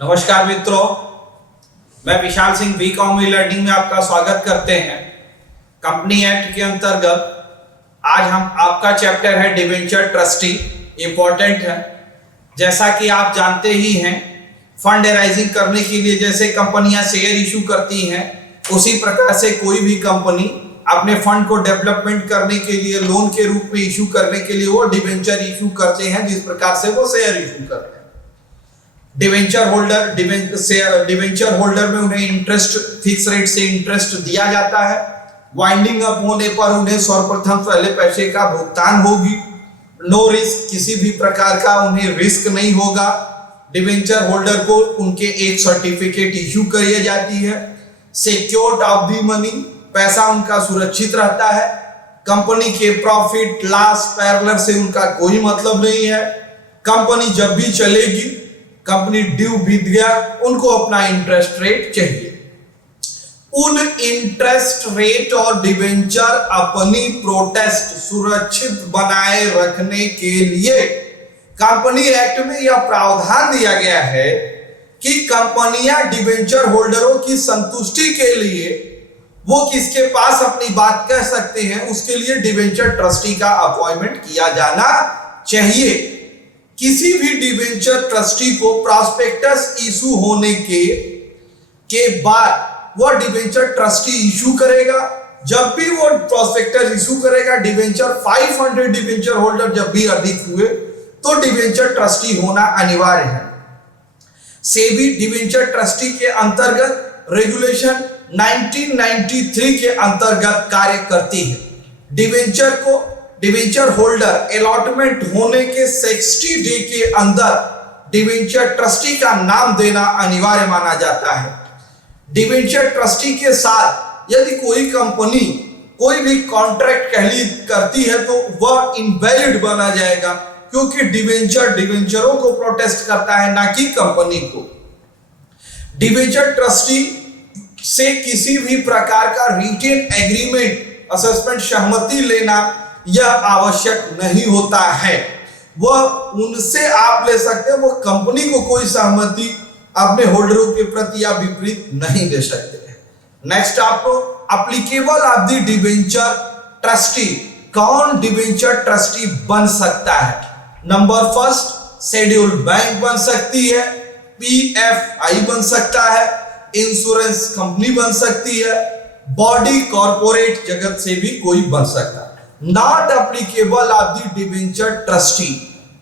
नमस्कार मित्रों, मैं विशाल सिंह बीकॉम लर्निंग में आपका स्वागत करते हैं। कंपनी एक्ट के अंतर्गत आज हम आपका चैप्टर है डिबेंचर ट्रस्टी, इंपॉर्टेंट है। जैसा कि आप जानते ही हैं, फंड राइजिंग करने के लिए जैसे कंपनियां शेयर इशू करती हैं, उसी प्रकार से कोई भी कंपनी अपने फंड को डेवलपमेंट करने के लिए लोन के रूप में इशू करने के लिए वो डिबेंचर इशू करते हैं, जिस प्रकार से वो शेयर इशू करते हैं। डिबेंचर होल्डर में उन्हें इंटरेस्ट फिक्स रेट से इंटरेस्ट दिया जाता है। वाइंडिंग अप होने पर उन्हें सर्वप्रथम पहले पैसे का भुगतान होगी। नो रिस्क, किसी भी प्रकार का उन्हें रिस्क नहीं होगा। डिबेंचर होल्डर को उनके एक सर्टिफिकेट इशू करी जाती है। सिक्योर्ड ऑफ द मनी, पैसा उनका सुरक्षित रहता है। कंपनी के प्रॉफिट लॉस पैरेलल से उनका कोई मतलब नहीं है। कंपनी जब भी चलेगी, कंपनी ड्यू बीत गया, उनको अपना इंटरेस्ट रेट चाहिए। उन इंटरेस्ट रेट और डिबेंचर अपनी प्रोटेस्ट सुरक्षित बनाए रखने के लिए कंपनी एक्ट में यह प्रावधान दिया गया है कि कंपनियां डिबेंचर होल्डरों की संतुष्टि के लिए वो किसके पास अपनी बात कह सकते हैं, उसके लिए डिबेंचर ट्रस्टी का अपॉइंटमेंट किया जाना चाहिए। किसी भी डिबेंचर ट्रस्टी को प्रॉस्पेक्टस इशू होने के बाद वह डिबेंचर ट्रस्टी इशू करेगा। जब भी वो प्रॉस्पेक्टस इशू करेगा, डिबेंचर 500 डिबेंचर होल्डर जब भी अधिक हुए तो डिबेंचर ट्रस्टी होना अनिवार्य है। सेबी डिबेंचर ट्रस्टी के अंतर्गत रेगुलेशन 1993 के अंतर्गत कार्य करती है। डिबेंचर होल्डर अलॉटमेंट होने के 60 डे के अंदर डिबेंचर ट्रस्टी का नाम देना अनिवार्य माना जाता है। डिबेंचर ट्रस्टी के साथ यदि कोई कंपनी कोई भी कॉन्ट्रैक्ट करती है तो वह इनवैलिड बना जाएगा, क्योंकि डिबेंचरों को प्रोटेस्ट करता है, ना कि कंपनी को। डिबेंचर ट्रस्टी से किसी भी प्रकार का रिटेन एग्रीमेंट, असेसमेंट, सहमति लेना यह आवश्यक नहीं होता है। वह उनसे आप ले सकते हैं, वो कंपनी को कोई सहमति अपने होल्डरों के प्रति या विपरीत नहीं दे सकते। नेक्स्ट आपको applicable of the debenture trustee, कौन डिबेंचर ट्रस्टी बन सकता है? नंबर फर्स्ट, शेड्यूल बैंक बन सकती है, पीएफआई बन सकता है, इंश्योरेंस कंपनी बन सकती है, बॉडी कॉर्पोरेट जगत से भी कोई बन सकता है। Not applicable of the debenture trustee,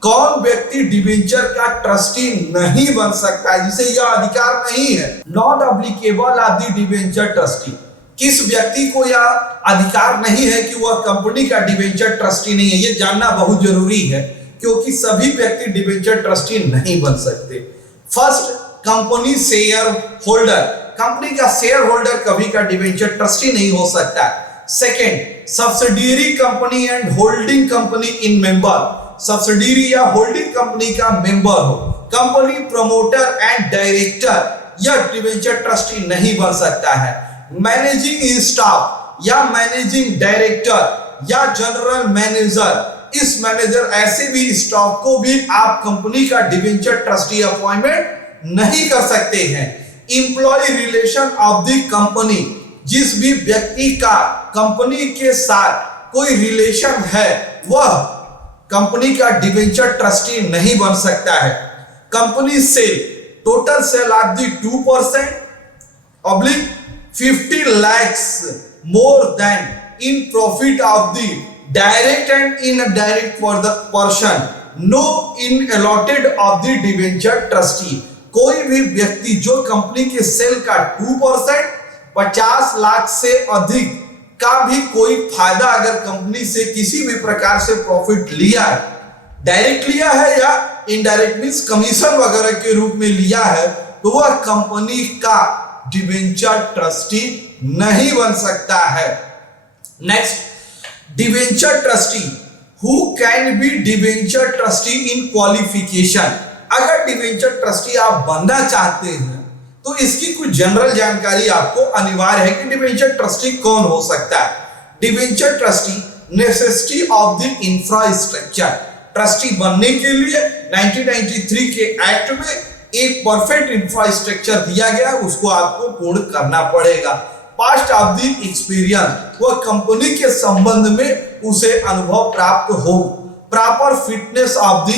कौन व्यक्ति डिबेंचर का ट्रस्टी नहीं बन सकता है, जिसे यह अधिकार नहीं है। Not applicable of the debenture trustee, किस व्यक्ति को यह अधिकार नहीं है कि वह कंपनी का डिबेंचर ट्रस्टी नहीं है, यह जानना बहुत जरूरी है, क्योंकि सभी व्यक्ति डिबेंचर ट्रस्टी नहीं बन सकते। First, company share holder, company का शेयर होल्डर कभी का डिबेंचर ट्रस्टी नहीं हो सकता। Second, subsidiary company and holding company in member, subsidiary या होल्डिंग कंपनी का मेंबर हो। कंपनी प्रमोटर एंड डायरेक्टर यह डिबेंचर ट्रस्टी नहीं बन सकता है। मैनेजिंग स्टाफ या मैनेजिंग डायरेक्टर या जनरल मैनेजर, इस मैनेजर ऐसे भी स्टाफ को भी आप कंपनी का डिबेंचर ट्रस्टी अपॉइंटमेंट नहीं कर सकते हैं। Employ relation of the company, जिस भी व्यक्ति का कंपनी के साथ कोई रिलेशन है वह कंपनी का डिबेंचर ट्रस्टी नहीं बन सकता है। Company sale, total sale of the 2% oblique 50 lakhs more than in profit of the direct and indirect for the person, no in allotted of the debenture trustee, कोई भी व्यक्ति जो कंपनी के सेल का 2%, 50 लाख से अधिक का भी कोई फायदा अगर कंपनी से किसी भी प्रकार से प्रॉफिट लिया है, डायरेक्ट लिया है या इनडायरेक्ट मींस कमीशन वगैरह के रूप में लिया है, तो वह कंपनी का डिबेंचर ट्रस्टी नहीं बन सकता है। Next, debenture trustee, who can be debenture trustee in qualification, अगर डिबेंचर ट्रस्टी आप बनना चाहते हैं तो इसकी कुछ जनरल जानकारी आपको अनिवार्य है कि डिबेंचर ट्रस्टी कौन हो सकता है। Debenture trustee, necessity of the infrastructure, trustee बनने के लिए 1993 के एक्ट में एक परफेक्ट इंफ्रास्ट्रक्चर दिया गया, उसको आपको पूर्ण करना पड़ेगा। पास्ट ऑफ द एक्सपीरियंस, वह कंपनी के संबंध में उसे अनुभव प्राप्त हो। Proper fitness of the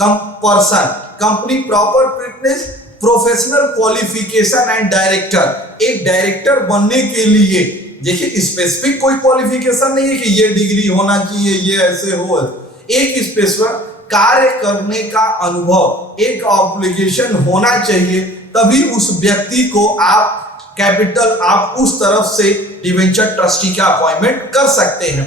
person, company proper fitness, professional qualification and director, एक डायरेक्टर बनने के लिए देखिए स्पेसिफिक कोई क्वालिफिकेशन नहीं है कि ये डिग्री होना चाहिए, ये ऐसे हो, एक स्पेसिफिक कार्य करने का अनुभव, एक ऑब्लिगेशन होना चाहिए, तभी उस व्यक्ति को आप कैपिटल, आप उस तरफ से डिवेंचर ट्रस्टी का अपॉइंटमेंट कर सकते हैं।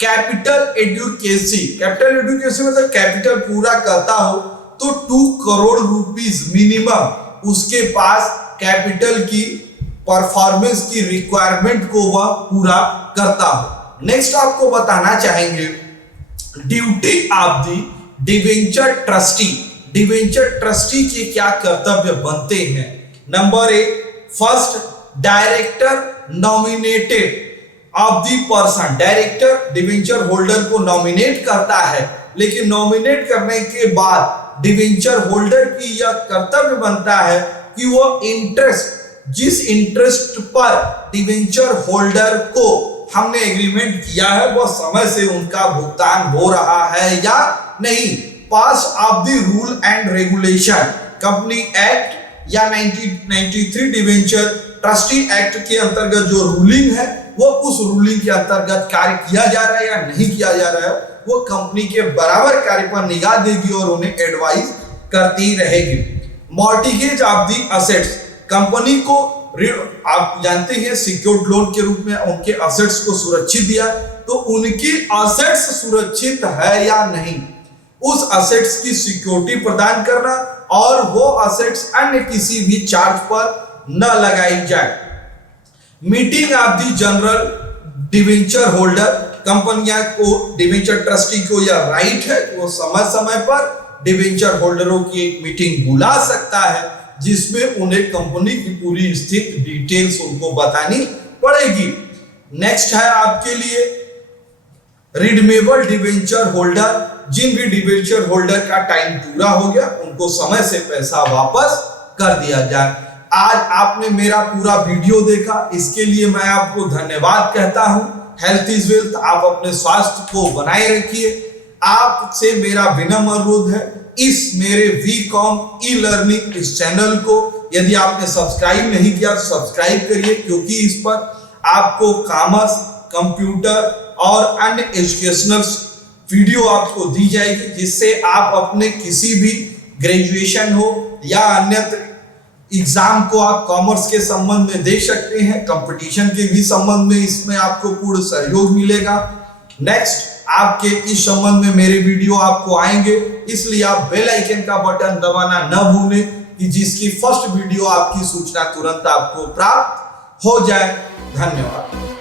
कैपिटल एडुकेसी, कैपिटल एडुकेसी मतलब कैपिटल पूरा करता हो तो 2 करोड़ रुपीस मिनिमम उसके पास कैपिटल की परफॉर्मेंस की रिक्वायरमेंट को वह पूरा करता हो। नेक्स्ट आपको बताना चाहेंगे duty of the debenture trustee, debenture trustee के क्या कर्तव्य बनते हैं। Number 1, first, director nominated of the person, director debenture holder को नॉमिनेट करता है, लेकिन नॉमिनेट करने के बाद डिवेंचर होल्डर की यह कर्तव्य बनता है कि वो इंटरेस्ट, जिस इंटरेस्ट पर डिवेंचर होल्डर को हमने एग्रीमेंट किया है वह समय से उनका भुगतान हो रहा है या नहीं। Pass of the rule and regulation, company act या 1993 डिवेंचर ट्रस्टी एक्ट के अंतर्गत जो रूलिंग है वो उस रूलिंग के अंतर्गत कार्य किया जा रहा है या नहीं किया जा रहा है, वो कंपनी के बराबर कार्य पर निगाह देगी और उन्हें एडवाइस करती रहेगी। मॉर्टिगेज ऑफ द असेट्स, कंपनी को आप जानते हैं सिक्योर्ड लोन के रूप में उनके असेट्स को सुरक्षित दिया, तो उनकी असेट्स सुरक्षित है या नहीं, उस असेट्स की सिक्योरिटी प्रदान करना और वो असेट्स अन्य किसी भी चार्ज पर न लगाई जाए। Meeting of the general debenture holder, कंपनियां को, डिवेंचर ट्रस्टी को यह राइट है कि वो समय समय पर डिवेंचर होल्डरों की एक मीटिंग बुला सकता है जिसमें उन्हें कंपनी की पूरी स्थिति डिटेल्स उनको बतानी पड़ेगी। नेक्स्ट है आपके लिए रिडीमेबल डिवेंचर होल्डर, जिन भी डिवेंचर होल्डर का टाइम पूरा हो गया उनको समय से पैसा वापस कर दिया जाए। आज आपने मेरा पूरा वीडियो देखा, इसके लिए मैं आपको धन्यवाद कहता हूं। हेल्थ इज वेल्थ, आप अपने स्वास्थ्य को बनाए रखिए। आपसे मेरा विनम्र अनुरोध है, इस मेरे वीकॉम ई लर्निंग इस चैनल को यदि आपने सब्सक्राइब नहीं किया तो सब्सक्राइब करिए, क्योंकि इस पर आपको कॉमर्स, कंप्यूटर और अन्य एजुकेशनल वीडियो आपको दी जाएगी, जिससे आप अपने किसी भी ग्रेजुएशन हो या अन्य एग्जाम को आप कॉमर्स के संबंध में दे सकते हैं, कंपटीशन के भी संबंध में इसमें आपको पूर्ण सहयोग मिलेगा। नेक्स्ट आपके इस संबंध में मेरे वीडियो आपको आएंगे, इसलिए आप बेल आइकन का बटन दबाना न भूलें कि जिसकी फर्स्ट वीडियो आपकी सूचना तुरंत आपको प्राप्त हो जाए। धन्यवाद।